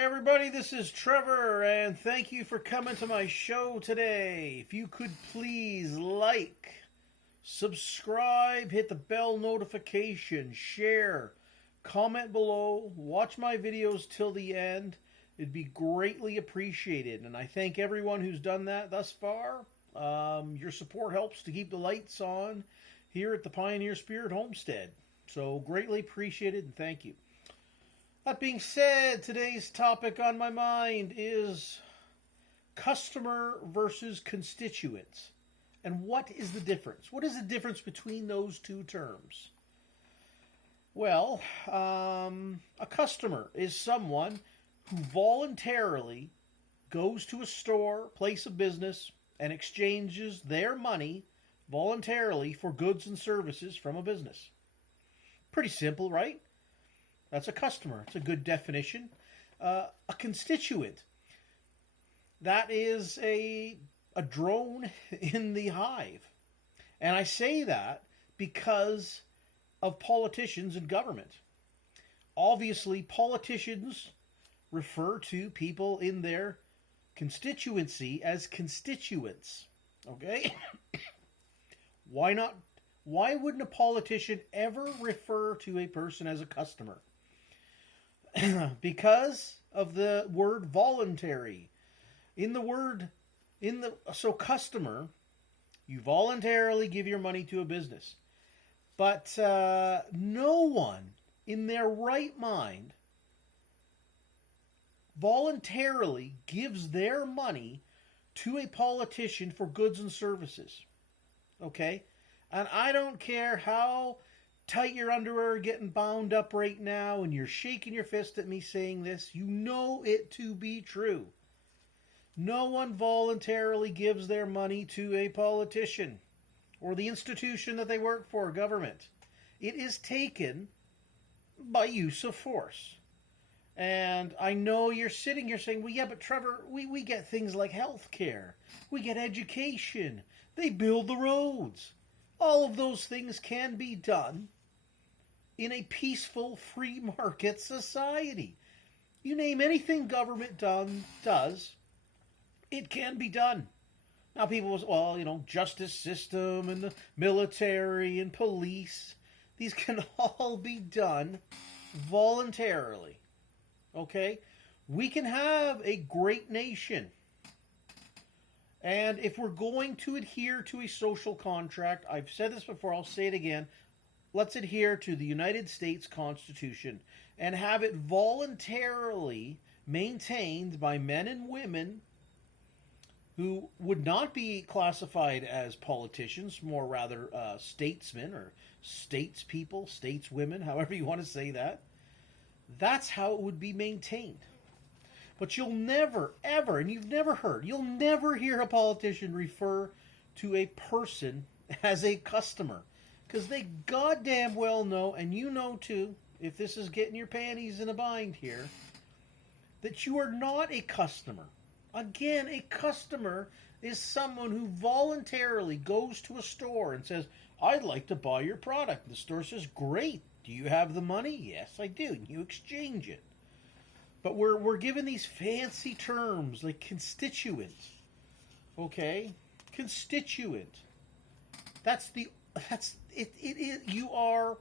Hey everybody, this is Trevor, and thank you for coming to my show today. If you could please like, subscribe, hit the bell notification, share, comment below, watch my videos till the end. It'd be greatly appreciated, and I thank everyone who's done that thus far. Your support helps to keep the lights on here at the Pioneer Spirit Homestead. So greatly appreciated, and thank you. That being said, today's topic on my mind is customer versus constituents. And what is the difference? What is the difference between those two terms? Well, a customer is someone who voluntarily goes to a store, place of business, and exchanges their money voluntarily for goods and services from a business. Pretty simple, right? That's a customer. It's a good definition. A constituent. That is a drone in the hive. And I say that because of politicians and government. Obviously, politicians refer to people in their constituency as constituents. Okay? Why not? Why wouldn't a politician ever refer to a person as a customer? Because of the word voluntary. So customer, you voluntarily give your money to a business. But no one in their right mind voluntarily gives their money to a politician for goods and services. Okay? And I don't care how tight your underwear are getting bound up right now and you're shaking your fist at me saying this, you know it to be true. No one voluntarily gives their money to a politician or the institution that they work for, government. It is taken by use of force. And I know you're sitting here saying, well, yeah, but Trevor, we get things like health care. We get education. They build the roads. All of those things can be done in a peaceful, free market society. You name anything government does, it can be done. Now people will say, well, justice system and the military and police, these can all be done voluntarily. Okay? We can have a great nation. And if we're going to adhere to a social contract, I've said this before, I'll say it again, let's adhere to the United States Constitution and have it voluntarily maintained by men and women who would not be classified as politicians, more rather statesmen or statespeople, stateswomen, however you want to say that. That's how it would be maintained. But you'll never, ever, and you'll never hear a politician refer to a person as a customer. Because they goddamn well know, and you know too, if this is getting your panties in a bind here, that you are not a customer. Again, a customer is someone who voluntarily goes to a store and says, I'd like to buy your product. The store says, great. Do you have the money? Yes, I do. And you exchange it. But we're given these fancy terms like constituent. Okay? Constituent. You are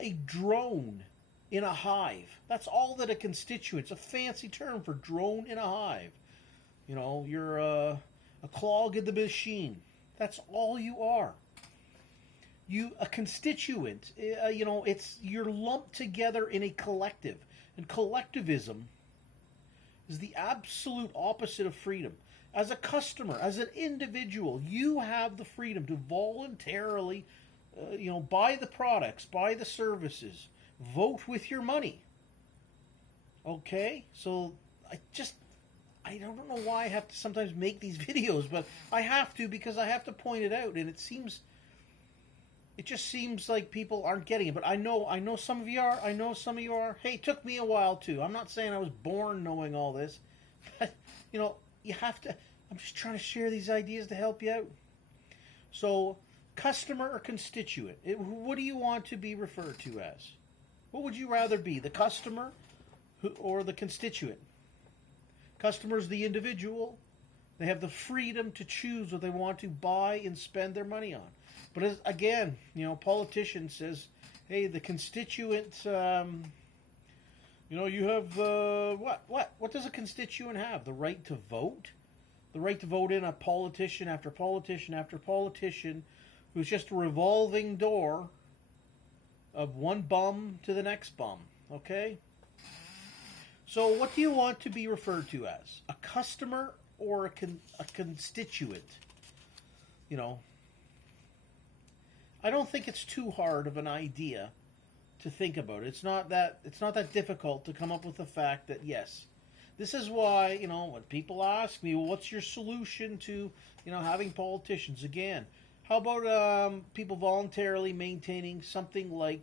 a drone in a hive. That's all that a constituent's a fancy term for drone in a hive. You're a clog in the machine. That's all you are. A constituent, you're lumped together in a collective. And collectivism is the absolute opposite of freedom. As a customer, as an individual, you have the freedom to voluntarily, buy the products, buy the services, vote with your money. Okay? So, I don't know why I have to sometimes make these videos, but I have to because I have to point it out, and it just seems like people aren't getting it. But I know some of you are. I know some of you are. Hey, it took me a while too. I'm not saying I was born knowing all this. But, you have to. I'm just trying to share these ideas to help you out. So, customer or constituent? What do you want to be referred to as? What would you rather be? The customer or the constituent. Customers, the individual, they have the freedom to choose what they want to buy and spend their money on. But as, again, politician says, hey, the constituent, you have, what does a constituent have? The right to vote? The right to vote in a politician after politician after politician who's just a revolving door of one bum to the next bum, okay? So what do you want to be referred to as? A customer or a constituent? I don't think it's too hard of an idea to think about. It's not that difficult to come up with the fact that, yes, this is why, when people ask me, well, what's your solution to, having politicians? Again, how about people voluntarily maintaining something like,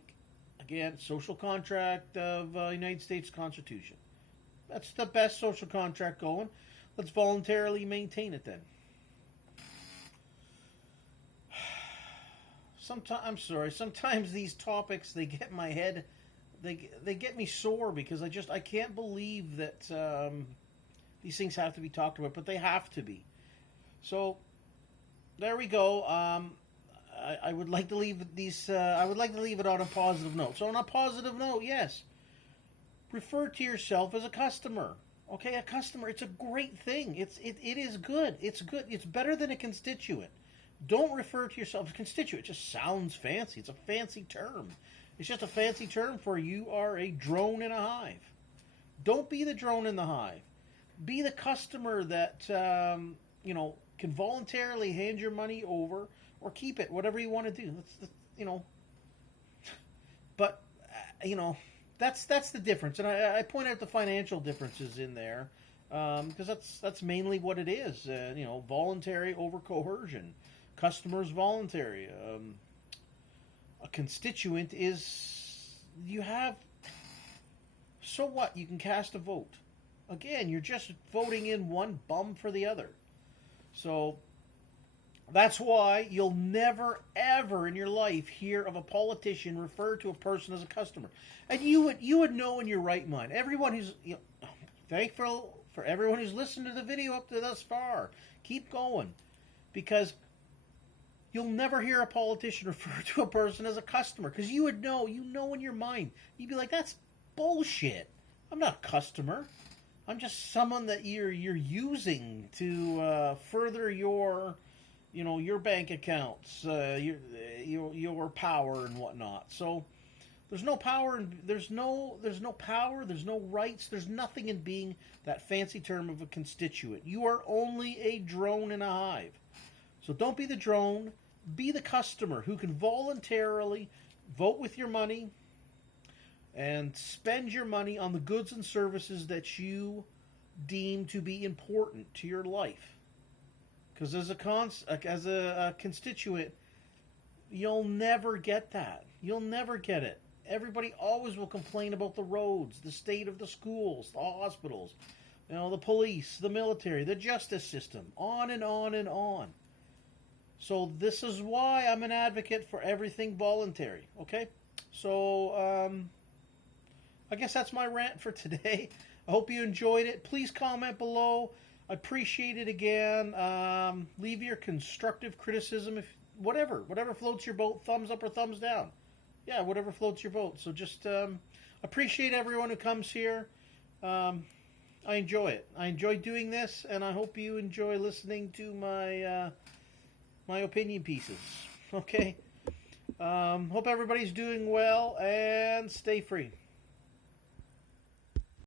again, social contract of United States Constitution? That's the best social contract going. Let's voluntarily maintain it then. Sometimes these topics, they get in my head, they get me sore because I can't believe that these things have to be talked about, but they have to be. So there we go. I would like to leave these. I would like to leave it on a positive note. So on a positive note, yes, refer to yourself as a customer. Okay, a customer. It's a great thing. It is good. It's good. It's better than a constituent. Don't refer to yourself as a constituent. It just sounds fancy. It's a fancy term. It's just a fancy term for you are a drone in a hive. Don't be the drone in the hive. Be the customer that, can voluntarily hand your money over or keep it, whatever you want to do. But, that's the difference. And I point out the financial differences in there because that's mainly what it is. Voluntary over coercion. Customers voluntary. A constituent is you have. So what? You can cast a vote. Again, you're just voting in one bum for the other. So that's why you'll never, ever in your life hear of a politician refer to a person as a customer. And you would know in your right mind. Everyone who's thankful for everyone who's listened to the video up to thus far. Keep going, because you'll never hear a politician refer to a person as a customer, because you would know. You know in your mind. You'd be like, that's bullshit. I'm not a customer. I'm just someone that you're using to further your bank accounts, your power and whatnot. So there's no power, and there's no power, there's no rights, there's nothing in being that fancy term of a constituent. You are only a drone in a hive. So don't be the drone, be the customer who can voluntarily vote with your money and spend your money on the goods and services that you deem to be important to your life. Because as a constituent, you'll never get that. You'll never get it. Everybody always will complain about the roads, the state of the schools, the hospitals, the police, the military, the justice system, on and on and on. So this is why I'm an advocate for everything voluntary. Okay? So, I guess that's my rant for today. I hope you enjoyed it. Please comment below. I appreciate it again. Leave your constructive criticism, if whatever floats your boat, thumbs up or thumbs down. Yeah, whatever floats your boat. So just appreciate everyone who comes here. I enjoy it. I enjoy doing this, and I hope you enjoy listening to my opinion pieces. Okay. Hope everybody's doing well, and stay free.